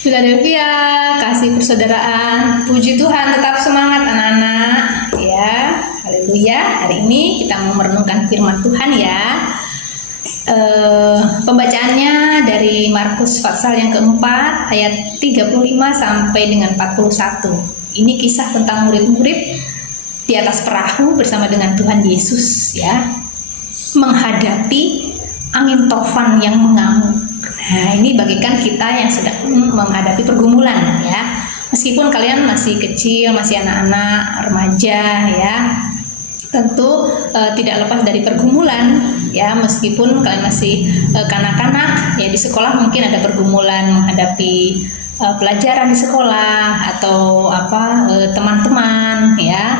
Philadelphia, kasih persaudaraan, puji Tuhan, tetap semangat anak-anak ya, haleluya. Hari ini kita mau merenungkan firman Tuhan ya. Pembacaannya dari Markus pasal yang keempat ayat 35 sampai dengan 41. Ini kisah tentang murid-murid di atas perahu bersama dengan Tuhan Yesus ya, menghadapi angin tofan yang mengamuk. Nah, ini bagikan kita yang sedang menghadapi pergumulan ya. Meskipun kalian masih kecil, masih anak-anak, remaja ya, tentu tidak lepas dari pergumulan ya. Meskipun kalian masih kanak-kanak ya, di sekolah mungkin ada pergumulan menghadapi pelajaran di sekolah atau teman-teman ya,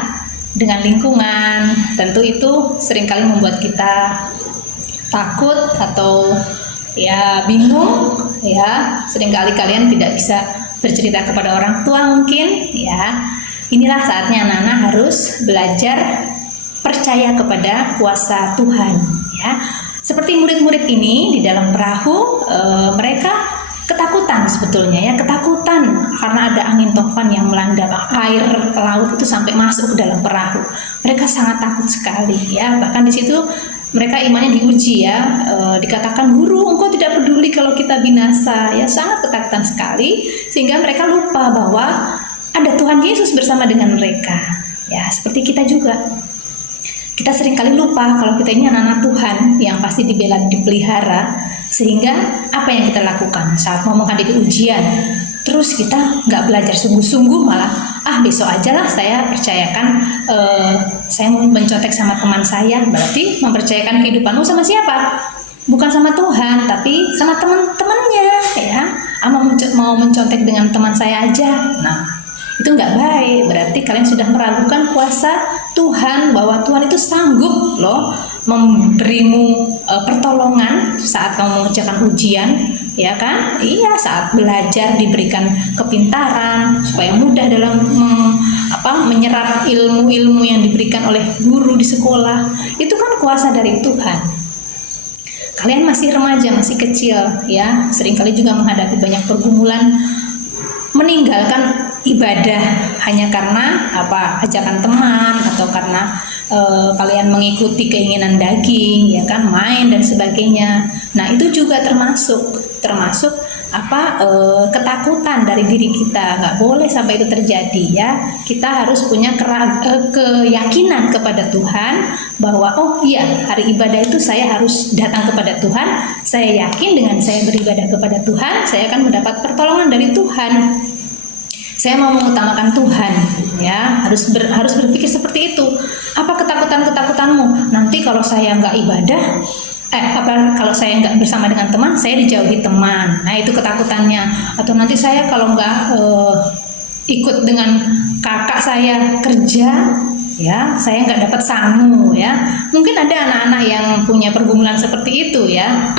dengan lingkungan. Tentu itu seringkali membuat kita takut atau ya bingung ya. Seringkali kalian tidak bisa bercerita kepada orang tua mungkin ya. Inilah saatnya anak-anak harus belajar percaya kepada kuasa Tuhan ya. Seperti murid-murid ini di dalam perahu, mereka ketakutan sebetulnya ya, ketakutan karena ada angin tofan yang melanda, air laut itu sampai masuk ke dalam perahu. Mereka sangat takut sekali ya. Bahkan di situ mereka imannya diuji ya, dikatakan, "Guru, engkau tidak peduli kalau kita binasa." Ya, sangat ketakutan sekali sehingga mereka lupa bahwa ada Tuhan Yesus bersama dengan mereka. Ya, seperti kita juga. Kita seringkali lupa kalau kita ini anak-anak Tuhan yang pasti dibela, dipelihara, sehingga apa yang kita lakukan saat mau menghadapi ujian, terus kita nggak belajar sungguh-sungguh, malah besok aja lah saya percayakan, saya mau mencontek sama teman saya. Berarti mempercayakan kehidupanmu sama siapa? Bukan sama Tuhan, tapi sama teman-temannya ya. Mau mencontek dengan teman saya aja. Nah, itu nggak baik. Berarti kalian sudah meragukan kuasa Tuhan, bahwa Tuhan itu sanggup loh memberimu pertolongan saat kamu mengerjakan ujian, ya kan? Iya, saat belajar diberikan kepintaran supaya mudah dalam menyerap ilmu-ilmu yang diberikan oleh guru di sekolah. Itu kan kuasa dari Tuhan. Kalian masih remaja, masih kecil ya, seringkali juga menghadapi banyak pergumulan, meninggalkan ibadah hanya karena ajakan teman atau karena kalian mengikuti keinginan daging ya kan, main dan sebagainya. Nah, itu juga termasuk ketakutan dari diri kita. Nggak boleh sampai itu terjadi ya. Kita harus punya keyakinan kepada Tuhan bahwa hari ibadah itu saya harus datang kepada Tuhan. Saya yakin dengan saya beribadah kepada Tuhan, saya akan mendapat pertolongan dari Tuhan. Saya mau mengutamakan Tuhan ya, harus berpikir seperti itu. Apa ketakutanmu? Nanti kalau saya nggak ibadah, kalau saya nggak bersama dengan teman, saya dijauhi teman. Nah, itu ketakutannya. Atau nanti saya kalau nggak ikut dengan kakak saya kerja, ya saya nggak dapat sangu ya. Mungkin ada anak-anak yang punya pergumulan seperti itu ya.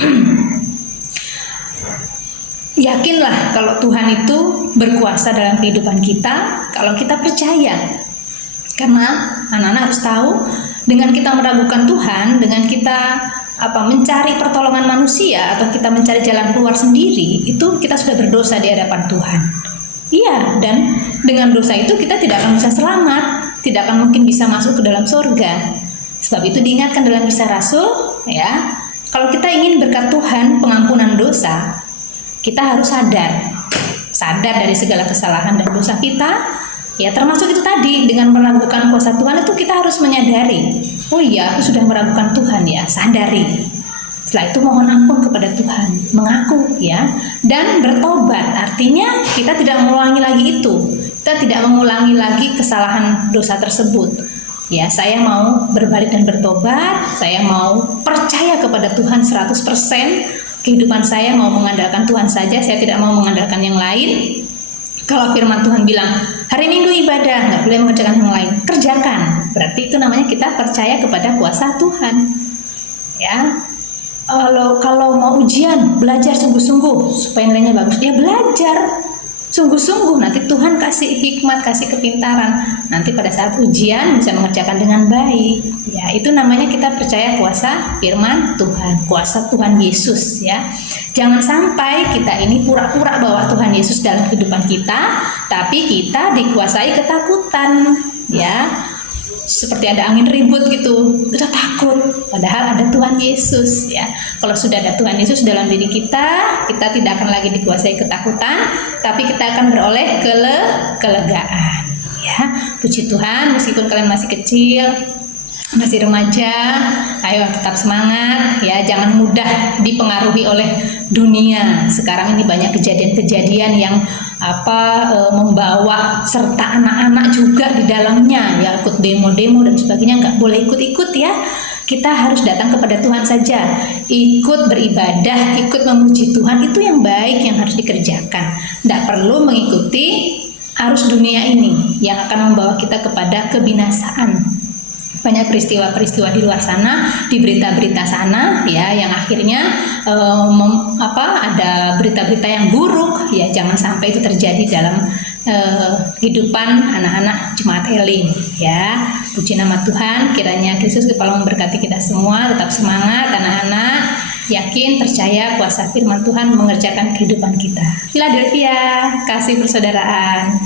Yakinlah kalau Tuhan itu berkuasa dalam kehidupan kita kalau kita percaya. Karena anak-anak harus tahu, dengan kita meragukan Tuhan, dengan kita mencari pertolongan manusia atau kita mencari jalan keluar sendiri, itu kita sudah berdosa di hadapan Tuhan. Iya, dan dengan dosa itu kita tidak akan bisa selamat, tidak akan mungkin bisa masuk ke dalam surga. Sebab itu diingatkan dalam Kisah Rasul ya, kalau kita ingin berkat Tuhan, pengampunan dosa, kita harus sadar dari segala kesalahan dan dosa kita ya, termasuk itu tadi, dengan meragukan kuasa Tuhan itu kita harus menyadari, oh iya, aku sudah meragukan Tuhan ya, sadari. Setelah itu mohon ampun kepada Tuhan, mengaku ya, dan bertobat. Artinya kita tidak mengulangi lagi itu, kita tidak mengulangi lagi kesalahan dosa tersebut ya. Saya mau berbalik dan bertobat, saya mau percaya kepada Tuhan 100%. Kehidupan saya mau mengandalkan Tuhan saja, saya tidak mau mengandalkan yang lain. Kalau firman Tuhan bilang hari Minggu ibadah, nggak boleh mengerjakan yang lain, kerjakan. Berarti itu namanya kita percaya kepada kuasa Tuhan ya. Kalau mau ujian, belajar sungguh-sungguh supaya nilainya bagus, ya belajar. sungguh-sungguh, nanti Tuhan kasih hikmat, kasih kepintaran. Nanti pada saat ujian bisa mengerjakan dengan baik. Ya, itu namanya kita percaya kuasa firman Tuhan, kuasa Tuhan Yesus ya. Jangan sampai kita ini pura-pura bahwa Tuhan Yesus dalam kehidupan kita, tapi kita dikuasai ketakutan ya. Seperti ada angin ribut gitu, kita takut, padahal ada Tuhan Yesus ya. Kalau sudah ada Tuhan Yesus dalam diri kita, kita tidak akan lagi dikuasai ketakutan, tapi kita akan beroleh kelegaan ya. Puji Tuhan, meskipun kalian masih kecil, masih remaja, ayo tetap semangat ya, jangan mudah dipengaruhi oleh dunia. Sekarang ini banyak kejadian-kejadian yang membawa serta anak-anak juga di dalamnya ya, ikut demo-demo dan sebagainya. Nggak boleh ikut-ikut ya. Kita harus datang kepada Tuhan saja, ikut beribadah, ikut memuji Tuhan, itu yang baik yang harus dikerjakan. Nggak perlu mengikuti arus dunia ini yang akan membawa kita kepada kebinasaan. Banyak peristiwa-peristiwa di luar sana, di berita-berita sana ya, yang akhirnya ada berita-berita yang buruk ya. Jangan sampai itu terjadi dalam kehidupan anak-anak jemaat Elim ya. Puji nama Tuhan, kiranya Kristus kepala memberkati kita semua. Tetap semangat anak-anak, yakin, percaya kuasa firman Tuhan mengerjakan kehidupan kita. Philadelphia, kasih persaudaraan.